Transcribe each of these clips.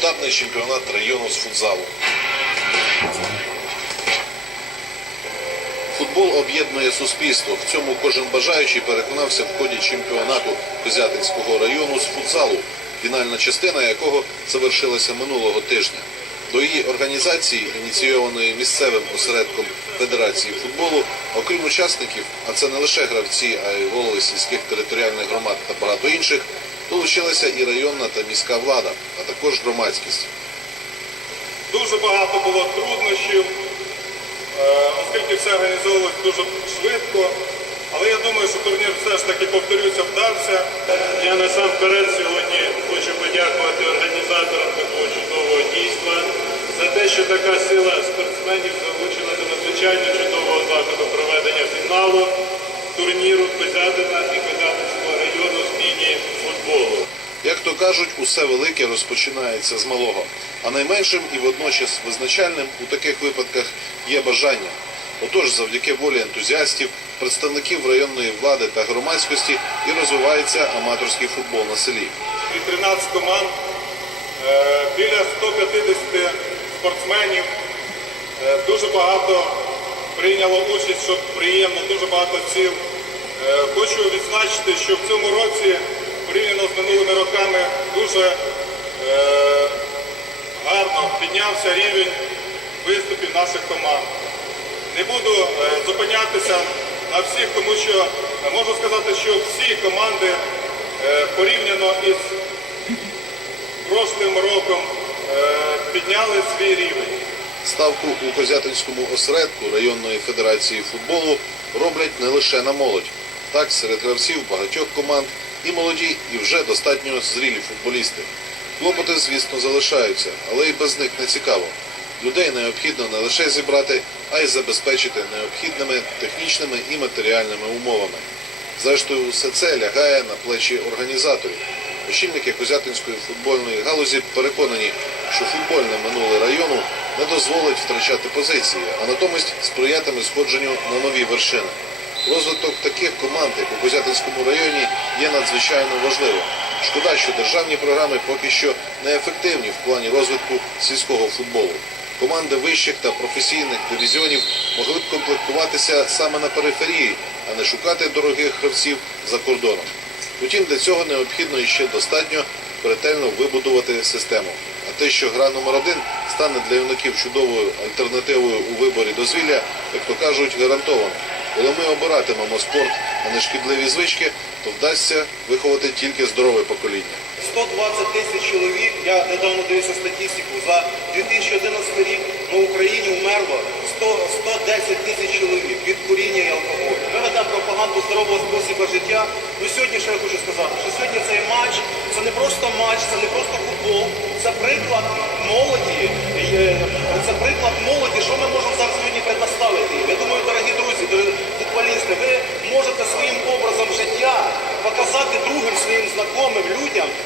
масштабний чемпіонат району з футзалу. Футбол об'єднує суспільство. В цьому кожен бажаючий переконався в ході чемпіонату Козятинського району з футзалу, фінальна частина якого завершилася минулого тижня. До її організації, ініційованої місцевим осередком Федерації футболу, окрім учасників, а це не лише гравці, а й голови сільських територіальних громад та багато інших, долучилася і районна та міська влада, а також громадськість. Дуже багато було труднощів, е, оскільки все організовувалось дуже швидко. Але я думаю, що турнір все ж таки повторюся, вдався. Я насамперед сьогодні хочу подякувати організаторам такого чудового дійства за те, що така сила спортсменів Як то кажуть, усе велике розпочинається з малого, а найменшим і водночас визначальним у таких випадках є бажання. Отож, завдяки волі ентузіастів, представників районної влади та громадськості і розвивається аматорський футбол на селі. І 13 команд, е, біля 150 спортсменів. Е, Дуже багато прийняло участь, що приємно, дуже багато сіл. Е, Хочу відзначити, що в цьому році порівняно з минулими роками дуже е, гарно піднявся рівень виступів наших команд. Не буду е, зупинятися на всіх, тому що е, можу сказати, що всі команди е, порівняно із прошлим роком е, підняли свій рівень. Ставку у Козятинському осередку районної федерації футболу роблять не лише на молодь. Так, серед гравців багатьох команд і молоді, і вже достатньо зрілі футболісти. Клопоти, звісно, залишаються, але і без них не цікаво. Людей необхідно не лише зібрати, а й забезпечити необхідними технічними і матеріальними умовами. Зрештою, усе це лягає на плечі організаторів. Очільники Козятинської футбольної галузі переконані, що футбольне минуле району не дозволить втрачати позиції, а натомість сприятиме сходженню на нові вершини. Розвиток таких команд, як у Козятинському районі, є надзвичайно важливим. Шкода, що державні програми поки що неефективні в плані розвитку сільського футболу. Команди вищих та професійних дивізіонів могли б комплектуватися саме на периферії, а не шукати дорогих гравців за кордоном. Утім, для цього необхідно іще достатньо ретельно вибудувати систему. А те, що гра номер один стане для юнаків чудовою альтернативою у виборі дозвілля, як то кажуть, гарантовано. Коли ми обиратимемо спорт, а не шкідливі звички, то вдасться виховати тільки здорове покоління. 120 тисяч чоловік, я недавно дивився статистику, за 2011 рік на Україні вмерло 100, 110 тисяч чоловік від куріння і алкоголю. Ми ведемо пропаганду здорового способу життя. Ну сьогодні що я хочу сказати, що сьогодні цей матч це не просто матч, це не просто футбол, це приклад молоді, е, це приклад молоді, що ми можемо зараз сьогодні предоставити.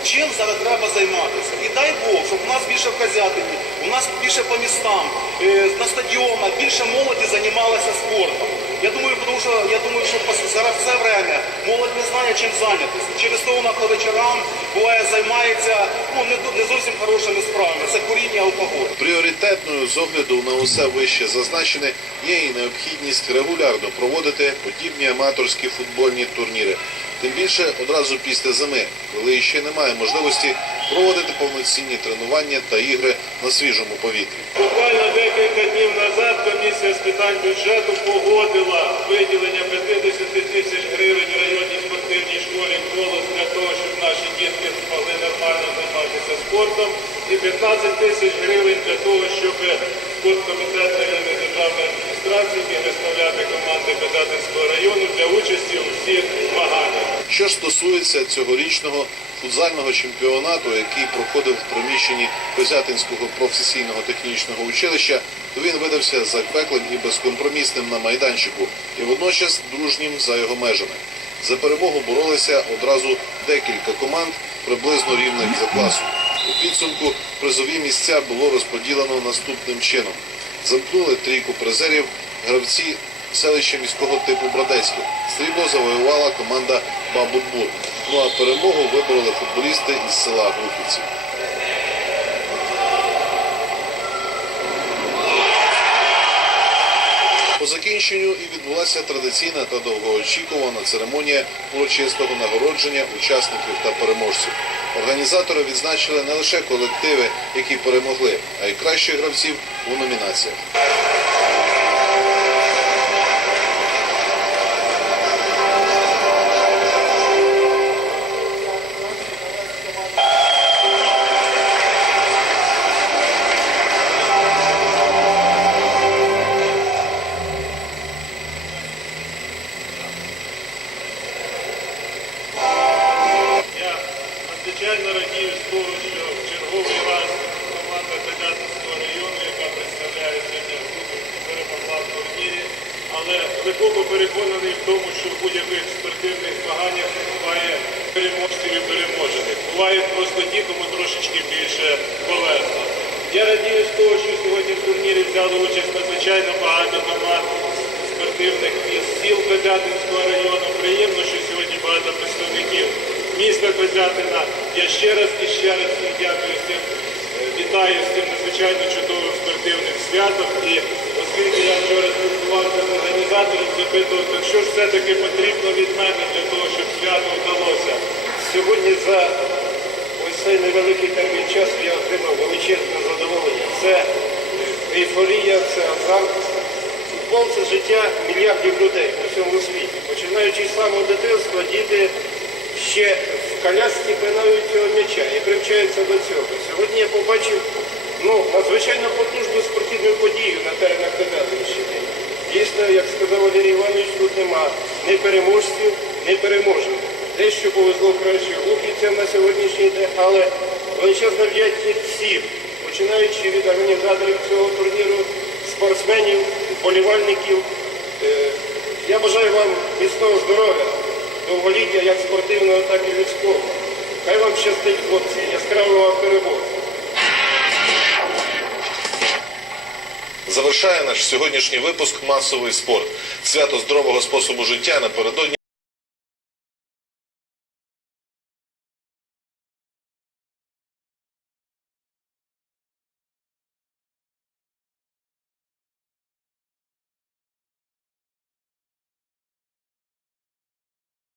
Чим зараз треба займатися. І дай Бог, щоб у нас більше в Козятині, у нас більше по містам, е, на стадіонах, більше молоді займалася спортом. Я думаю, тому що я думаю, що зараз в це время молодь не знає, чим зайнятися. Через то вона по вечорам буває займається ну не, не зовсім хорошими справами. Це куріння алкоголь. Пріоритетною з огляду на усе вище зазначене є і необхідність регулярно проводити подібні аматорські футбольні турніри. Тим більше одразу після зими, коли ще немає можливості проводити повноцінні тренування та ігри на свіжому повітрі. Буквально декілька днів назад комісія з питань бюджету погодила виділення 50 тисяч гривень районній спортивній школі «Колос» для того, щоб наші дітки змогли нормально займатися спортом, і 15 тисяч гривень для того, щоб спорткомітет адміністрації міг виставляти команди Козятинського району для участі у всіх змаганнях. Що ж стосується цьогорічного футзального чемпіонату, який проходив в приміщенні Козятинського професійного технічного училища, то він видався запеклим і безкомпромісним на майданчику, і водночас дружнім за його межами. За перемогу боролися одразу декілька команд приблизно рівних за класу. У підсумку призові місця було розподілено наступним чином. Замкнули трійку призерів гравці селища міського типу Бродецьке. Срібло завоювала команда Бабутбур. Ну а перемогу вибороли футболісти із села Глухівці. По закінченню і відбулася традиційна та довгоочікувана церемонія урочистого нагородження учасників та переможців. Організатори відзначили не лише колективи, які перемогли, а й кращих гравців у номінаціях. Переконаний в тому, що в будь-яких спортивних змаганнях буває переможців і переможених. Буває просто ті, кому трошечки більше повезло. Я радію з того, що сьогодні в турнірі взяли участь надзвичайно багато команд спортивних із сіл Козятинського району. Приємно, що сьогодні багато представників міста Козятина. Я ще раз і ще раз дякую всім, е, вітаю з цим надзвичайно чудовим спортивним святом. І оскільки я вчора спілкувався з організатором, запитував, так що ж все-таки потрібно від мене для того, щоб свято вдалося. Сьогодні за ось цей невеликий термін часу я отримав величезне задоволення. Це ейфорія, це азарт. Футбол це життя мільярдів людей у всьому світі. Починаючи з самого дитинства, діти ще в колясці пинають цього м'яча і привчаються до цього. Сьогодні я побачив ну, надзвичайно потужну спортивну подію на теренах Козятинщини. Дійсно, як сказав Валерій Іванович, тут нема ні переможців, ні переможених. Дещо повезло краще луківцям на сьогоднішній день, але величезна вдячність всім, починаючи від організаторів цього турніру, спортсменів, вболівальників. Е, Я бажаю вам міцного здоров'я, довголіття як спортивного, так і людського. Хай вам щастить, хлопці, яскравого вам Завершає наш сьогоднішній випуск масовий спорт. Свято здорового способу життя напередодні